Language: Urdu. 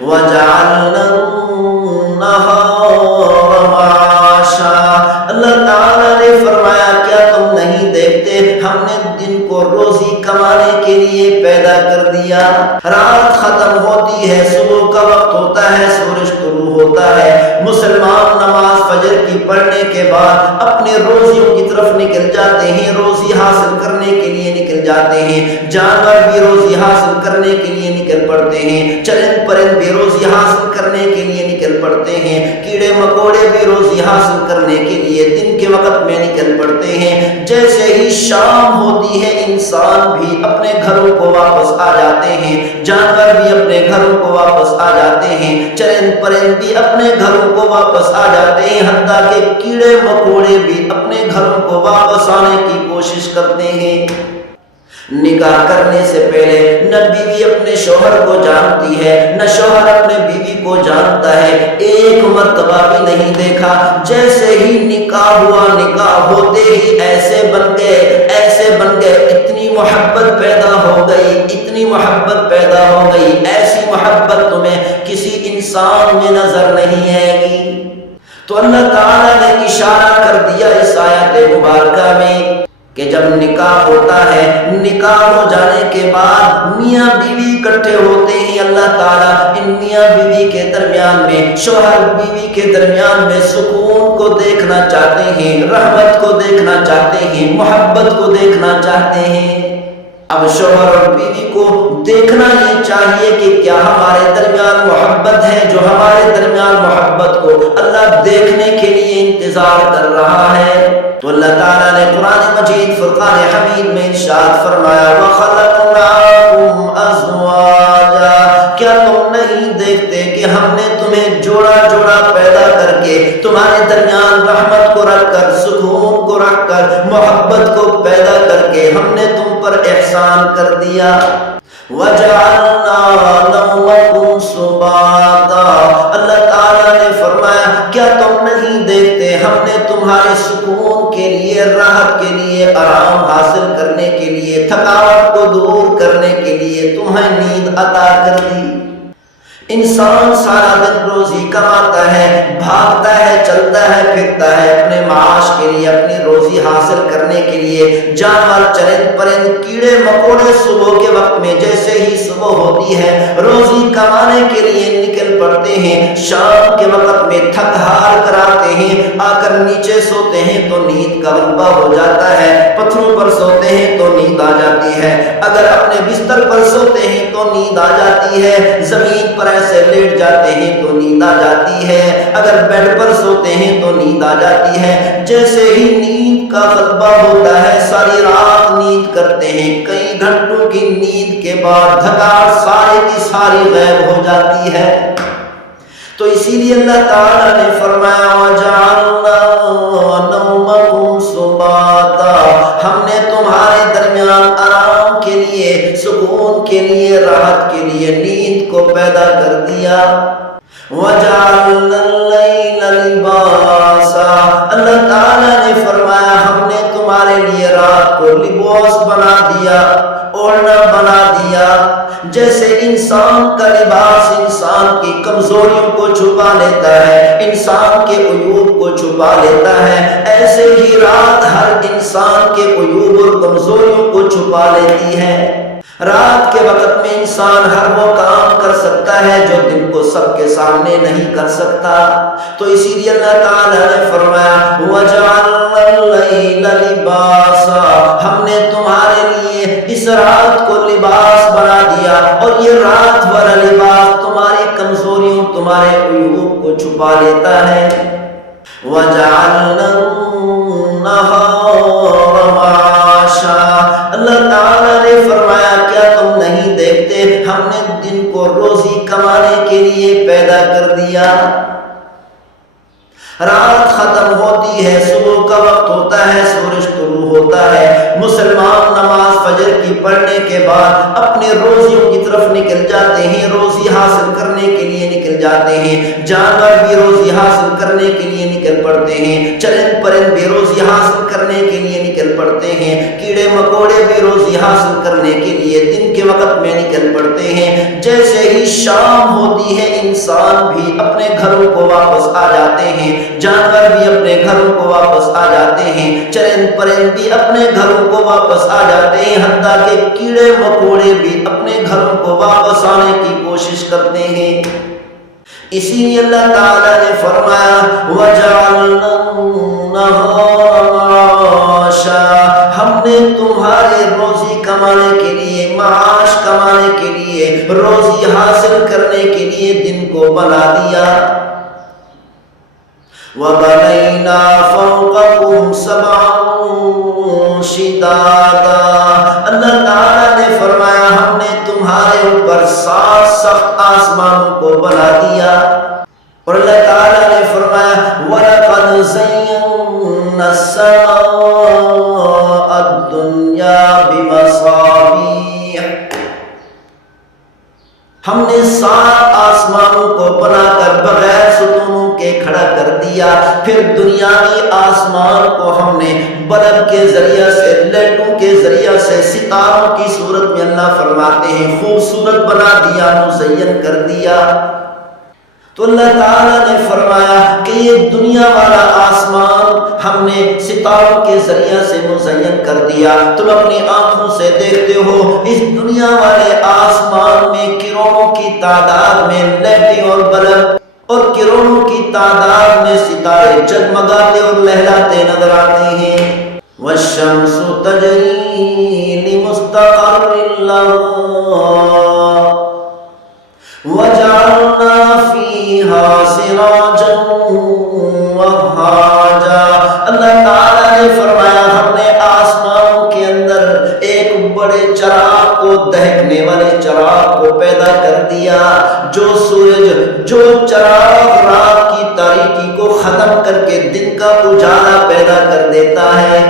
وَجَعَلْنَا النَّهَارَ مَعَاشًا، اللہ تعالیٰ نے فرمایا کیا تم نہیں دیکھتے ہم نے دن کو روزی کمانے کے لیے پیدا کر دیا، رات ختم ہوتی ہے، صبح کا وقت ہوتا ہے، سورج طلوع ہوتا ہے، مسلمان نماز فجر کی پڑھنے کے بعد اپنے روزیوں کی طرف نکل جاتے ہیں، روزی حاصل کرنے کے لیے نکل جاتے ہیں، جانور بھی روزی حاصل کرنے کے لیے نکل پڑتے ہیں، چرند پرند بھی روزی حاصل کرنے کے لیے نکل پڑتے ہیں، کیڑے مکوڑے بھی روزی حاصل کرنے کے لیے دن کے وقت میں نکل پڑتے ہیں۔ جیسے ہی شام ہوتی ہے انسان بھی اپنے گھروں کو واپس آ جاتے ہیں، جانور بھی اپنے گھروں کو واپس آ جاتے ہیں، چرند پرند بھی اپنے گھروں کو واپس آ جاتے ہیں، حتیٰ کہ کیڑے مکوڑے بھی اپنے گھروں کو واپس آنے کی کوشش کرتے ہیں۔ نکاح کرنے سے پہلے نہ بیوی اپنے شوہر کو جانتی ہے، نہ شوہر اپنے بیوی کو جانتا ہے، ایک مرتبہ بھی نہیں دیکھا، جیسے ہی نکاح ہوا نکاح ہوتے ہی ایسے بن گئے، اتنی محبت پیدا ہو گئی، اتنی محبت پیدا ہو گئی، ایسی محبت تمہیں کسی انسان میں نظر نہیں آئے گی۔ تو اللہ تعالیٰ نے اشارہ کر دیا اس آیت مبارکہ میں کہ جب نکاح ہوتا ہے، نکاح ہو جانے کے بعد میاں بیوی اکٹھے ہوتے ہیں، اللہ تعالیٰ ان میاں بیوی کے درمیان میں، شوہر بیوی کے درمیان میں سکون کو دیکھنا چاہتے ہیں، رحمت کو دیکھنا چاہتے ہیں، محبت کو دیکھنا چاہتے ہیں۔ اب شوہر اور بیوی کو دیکھنا یہ چاہیے کہ کیا ہمارے درمیان محبت ہے، جو ہمارے درمیان محبت کو اللہ دیکھنے کے لیے انتظار کر رہا ہے۔ تو اللہ تعالیٰ نے قرآن مجید فرقان حمید میں ارشاد فرمایا وَخَلَقْنَاكُمْ أَزْوَاجًا، کیا تم نہیں دیکھتے کہ ہم نے تمہیں جوڑا جوڑا پیدا کر کے تمہارے درمیان رحمت کو رکھ کر، سکون کو رکھ کر، محبت کو پیدا کر کے ہم نے تم پر احسان کر دیا۔ وَجَعَلْنَا نَوْمَكُمْ سُبَاتًا، اللہ تعالیٰ نے فرمایا کیا تم نہیں دیکھتے ہم نے تمہارے سکون کے لیے، راحت کے لیے، آرام حاصل کرنے کے لیے، تھکاوٹ کو دور کرنے کے لیے تمہیں نیند عطا کر دی۔ انسان سارا دن روزی کماتا ہے، بھاگتا ہے، چلتا ہے، پھرتا ہے اپنے معاش کے لیے، اپنی روزی حاصل کرنے کے لیے، جانور چرند پرند کیڑے مکوڑے صبح کے وقت میں جیسے ہی صبح ہوتی ہے روزی کمانے کے لیے نکل پڑتے ہیں، شام کے وقت میں تھک ہار کر آتے ہیں، آ کر نیچے سوتے ہیں تو نیند کا غلبہ ہو جاتا ہے، پتھروں پر سوتے ہیں تو نیند آ جاتی ہے، اگر اپنے بستر پر سوتے ہیں تو نیند آ جاتی ہے، زمین پر ایسے لیٹ جاتے ہیں تو نیند آ جاتی ہے، اگر بیڈ پر سوتے ہیں تو نیند آ جاتی ہے۔ جیسے ہی نیند کا غلبہ ہوتا ہے ساری رات نیند کرتے ہیں، کئی گھنٹوں کی نیند کے بعد تھکاوٹ ساری کی ساری غائب ہو جاتی ہے۔ تو اسی لیے اللہ تعالیٰ نے فرمایا وَجَعَلْنَا نَوْمَكُمْ سُبَاتًا، ہم نے تمہارے درمیان آرام کے لیے، سکون کے لیے، راحت کے لیے نیند کو پیدا کر دیا۔ وَجَعَلْنَا اللَّيْلَ لِبَاسًا، اللہ تعالیٰ نے فرمایا ہم نے تمہارے لیے رات کو لباس بنا دیا، اوڑھنا بنا دیا۔ جیسے انسان کا لباس انسان کی کمزوریوں کو چھپا لیتا ہے، انسان کے عیوب کو چھپا لیتا ہے، ایسے ہی رات ہر انسان کے عیوب اور کمزوریوں کو چھپا لیتی ہے۔ رات کے وقت میں انسان ہر وہ کام کر سکتا ہے جو دن کو سب کے سامنے نہیں کر سکتا۔ تو اسی لیے اللہ تعالیٰ نے فرمایا وَجَعَلْنَا اللَّيْلَ لِبَاسًا، ہم نے تمہارے لیے اس رات کو لباس بنا دیا، اور یہ رات والا لباس تمہاری کمزوریوں، تمہارے عیوب کو چھپا لیتا ہے۔ وَجَعَلْنَا النَّهَارَ مَعَاشًا، اللہ تعالیٰ نے فرمایا کیا تم نہیں دیکھتے ہم نے دن کو روزی کمانے کے لیے پیدا کر دیا، رات ختم ہوتی ہے، صبح کا وقت ہوتا ہے، سورج طلوع ہوتا ہے، مسلمان نماز فجر کی پڑھنے کے بعد اپنے روزیوں کی طرف نکل جاتے ہیں، روزی حاصل کرنے کے لیے نکل جاتے ہیں، جانور بھی روزی حاصل کرنے کے لیے نکل پڑتے ہیں، چرند پرند بھی روزی حاصل کرنے کے لیے نکل پڑتے ہیں، کیڑے مکوڑے بھی روزی حاصل کرنے کے لیے دن کے وقت میں نکل پڑتے ہیں۔ جیسے ہی شام ہوتی ہے انسان بھی اپنے گھروں کو واپس آ جاتے ہیں، جانور بھی اپنے گھروں کو واپس آ جاتے ہیں، چرند پرند بھی اپنے گھروں کو واپس آ جاتے ہیں، حتیٰ کہ کیڑے مکوڑے بھی اپنے گھروں کو واپس آنے کی کوشش کرتے ہیں۔ اسی لیے اللہ تعالیٰ نے فرمایا وَجَعَلْنَا النَّهَارَ مَعَاشًا، ہم نے تمہارے روزی کمانے کے لیے، معاش کمانے کے لیے، روزی حاصل کرنے کے لیے دن کو بنا دیا۔ وَبَنَيْنَا فَوْقَكُمْ سَبْعًا شِدَادًا، اللہ تعالیٰ نے فرمایا ہم نے تمہارے اوپر 7 سخت آسمانوں کو بنا دیا۔ اور اللہ تعالیٰ نے فرمایا وَلَقَدْ زَيَّنَّا السَّمَاءَ الدُّنْيَا بِمَصَابِيحَ، ہم نے 7 آسمانوں کو بنا کر بغیر ستونوں کے کھڑا کر دیا، پھر دنیاوی آسمان کو ہم نے بلب کے ذریعہ سے، لائٹوں کے ذریعہ سے، ستاروں کی صورت میں اللہ فرماتے ہیں خوبصورت بنا دیا، مزین کر دیا۔ تو اللہ تعالیٰ نے فرمایا کہ یہ دنیا والا آسمان ہم نے ستاروں کے ذریعہ سے مزین کر دیا، تم اپنی آنکھوں سے دیکھتے ہو اس دنیا والے آسمان میں کروڑوں کی تعداد میں لائٹیں اور بلب اور کروڑوں کی تعداد میں ستارے جگمگاتے اور لہراتے نظر آتے ہیں۔ وَالشَّمْسُ تَجْرِي لِمُسْتَقَرٍّ لَهَا وَجَعَلْنَا فِيهَا سِرَاجًا وَهَّاجًا، اللہ تعالیٰ نے فرمایا ہم نے آسمانوں کے اندر ایک بڑے چراغ کو، دہکنے والے چراغ کو پیدا کر دیا، جو سورج، جو چراغ رات کی تاریکی کو ختم کر کے دن کا اجالا پیدا کر دیتا ہے۔